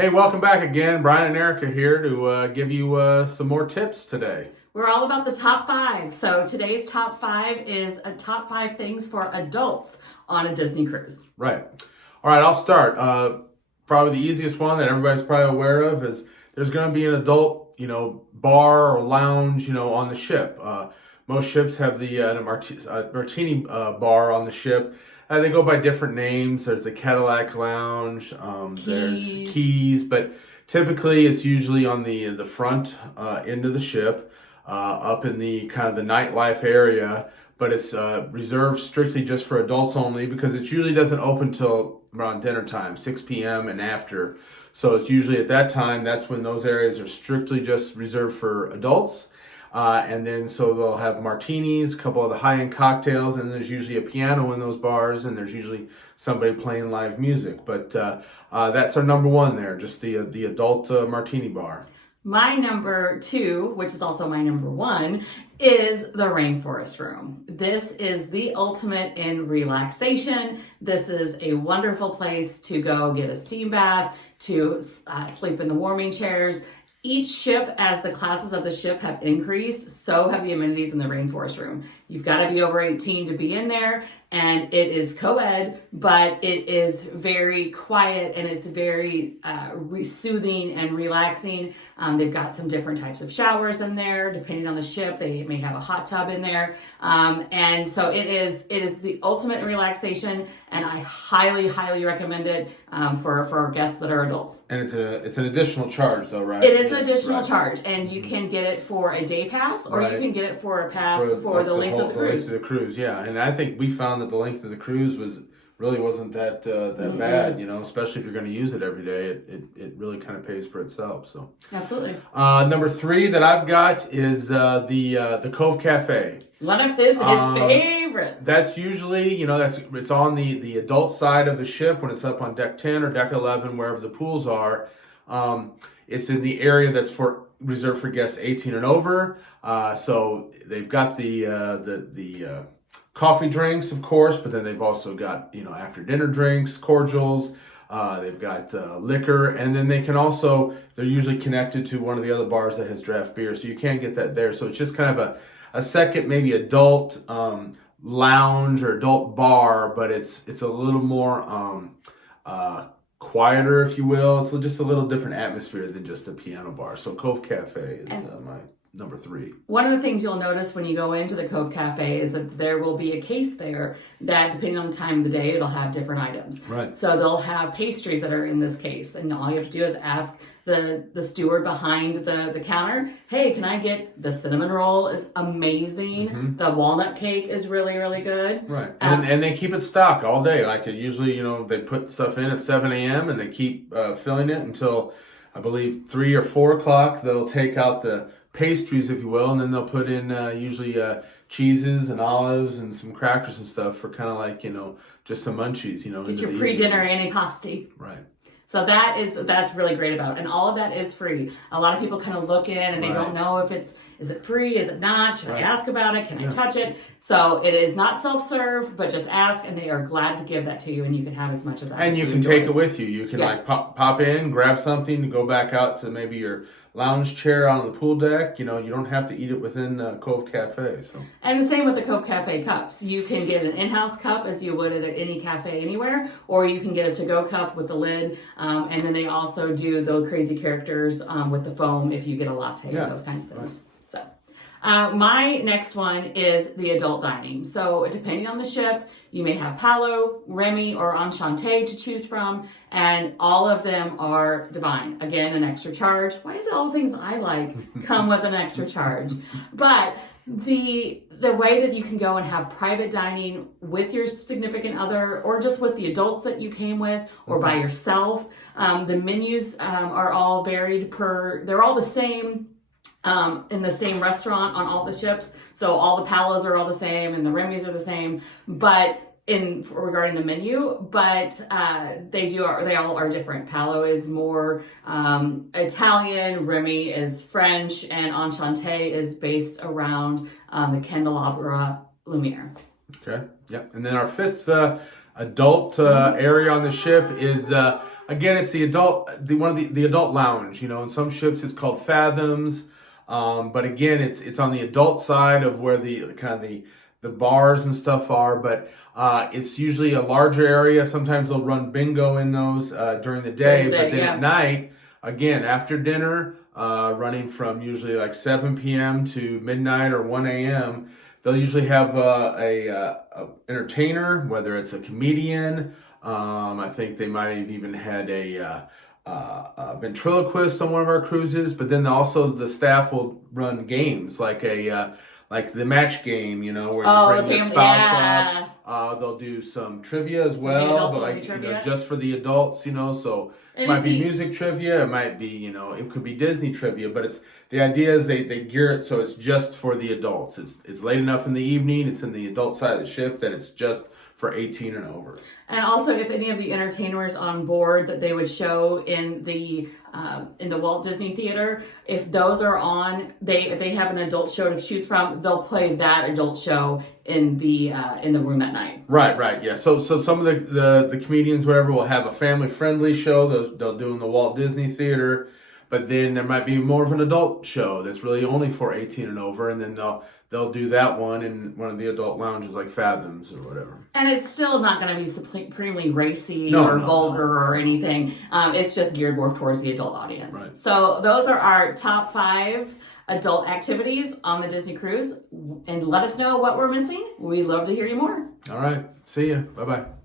Hey, welcome back again. Brian and Erica here to give you some more tips today. We're all about the top five. So today's top five is a top five things for adults on a Disney cruise. Right. All right, I'll start. Probably the easiest one that everybody's probably aware of is there's going to be an adult, bar or lounge, on the ship. Most ships have the martini bar on the ship. They go by different names. There's the Cadillac Lounge. There's Keys, but typically it's usually on the front end of the ship, up in the kind of the nightlife area. But it's reserved strictly just for adults only because it usually doesn't open till around dinner time, 6 p.m. and after. So it's usually at that time. That's when those areas are strictly just reserved for adults. And then so they'll have martinis, a couple of the high-end cocktails, and there's usually a piano in those bars, and there's usually somebody playing live music. But that's our number one there, just the adult martini bar. My number two, which is also my number one, is the Rainforest Room. This is the ultimate in relaxation. This is a wonderful place to go get a steam bath, to sleep in the warming chairs. Each ship, as the classes of the ship have increased, so have the amenities in the Rainforest Room. You've got to be over 18 to be in there, and it is co-ed, but it is very quiet and it's very soothing and relaxing. They've got some different types of showers in there, depending on the ship. They may have a hot tub in there, and so it is the ultimate in relaxation, and I highly, highly recommend it for our guests that are adults. And it's an additional charge, though, right? It is an additional charge, and you can get it for a day pass, or you can get it for a pass for the length of the cruise. The length of the cruise, yeah. And I think we found that the length of the cruise wasn't that bad, especially if you're going to use it every day. It really kind of pays for itself. So absolutely. Number three that I've got is the Cove Cafe. One of his favorites. That's usually, it's on the adult side of the ship when it's up on deck 10 or deck 11, wherever the pools are. It's in the area that's reserved for guests 18 and over. So they've got the coffee drinks, of course, but then they've also got, after dinner drinks, cordials. They've got liquor, and then they're usually connected to one of the other bars that has draft beer, so you can't get that there. So it's just kind of a second, maybe adult lounge or adult bar, but it's a little more quieter, if you will. It's just a little different atmosphere than just a piano bar. So Cove Cafe is my number three. One of the things you'll notice when you go into the Cove Cafe is that there will be a case there that, depending on the time of the day, it'll have different items. Right. So they'll have pastries that are in this case, and all you have to do is ask the steward behind the counter, hey, can I get the cinnamon roll? Is amazing. Mm-hmm. The walnut cake is really, really good. Right. And they keep it stocked all day. Like usually, they put stuff in at 7 a.m. and they keep filling it until, I believe, 3 or 4 o'clock. They'll take out the pastries, if you will, and then they'll put in usually cheeses and olives and some crackers and stuff for kind of like, just some munchies, Get your pre-dinner antipasti. Right. So that's really great about it. And all of that is free. A lot of people kind of look in and they don't know if is it free, is it not? Should I ask about it? Can I touch it? So it is not self-serve, but just ask and they are glad to give that to you, and you can have as much of that. And you can take it with you. You can pop in, grab something, and go back out to maybe your lounge chair on the pool deck. You don't have to eat it within the Cove Cafe. So. And the same with the Cove Cafe cups. You can get an in-house cup as you would at any cafe anywhere, or you can get a to-go cup with the lid. And then they also do those crazy characters with the foam if you get a latte and those kinds of things. Right. So. My next one is the adult dining. So depending on the ship, you may have Palo, Remy, or Enchante to choose from, and all of them are divine. Again, an extra charge. Why is it all the things I like come with an extra charge? But the way that you can go and have private dining with your significant other, or just with the adults that you came with, or by yourself, the menus are all varied they're all the same. In the same restaurant on all the ships. So all the Palos are all the same and the Remy's are the same, but regarding the menu, but they all are different. Palo is more Italian, Remy is French, and Enchante is based around the Candelabra Lumiere. Okay, yep. And then our fifth adult area on the ship is again, it's the adult lounge. You know, in some ships it's called Fathoms, but again, it's on the adult side of where the kind of the bars and stuff are. But it's usually a larger area. Sometimes they'll run bingo in those during the day, but then at night, again after dinner, running from usually like 7 p.m. to midnight or 1 a.m. They'll usually have a entertainer, whether it's a comedian. I think they might have even had a ventriloquist on one of our cruises. But then also the staff will run games like like the match game, you know, where you bring your spouse up. They'll do some trivia as well, but like trivia, just for the adults, you know. So it might be music trivia, it might be, you know, it could be Disney trivia, but it's the idea is they gear it so it's just for the adults. It's late enough in the evening, it's in the adult side of the ship that it's just for 18 and over. And also, if any of the entertainers on board that they would show in the Walt Disney Theater, if those are on, if they have an adult show to choose from, they'll play that adult show in the room at night. Right, yeah. So some of the comedians, whatever, will have a family friendly show. They'll do in the Walt Disney Theater, but then there might be more of an adult show that's really only for 18 and over, and then they'll do that one in one of the adult lounges like Fathoms or whatever. And it's still not going to be supremely racy or vulgar or anything. It's just geared more towards the adult audience. Right. So those are our top 5 adult activities on the Disney cruise. And let us know what we're missing. We'd love to hear you more. All right. See ya. Bye-bye.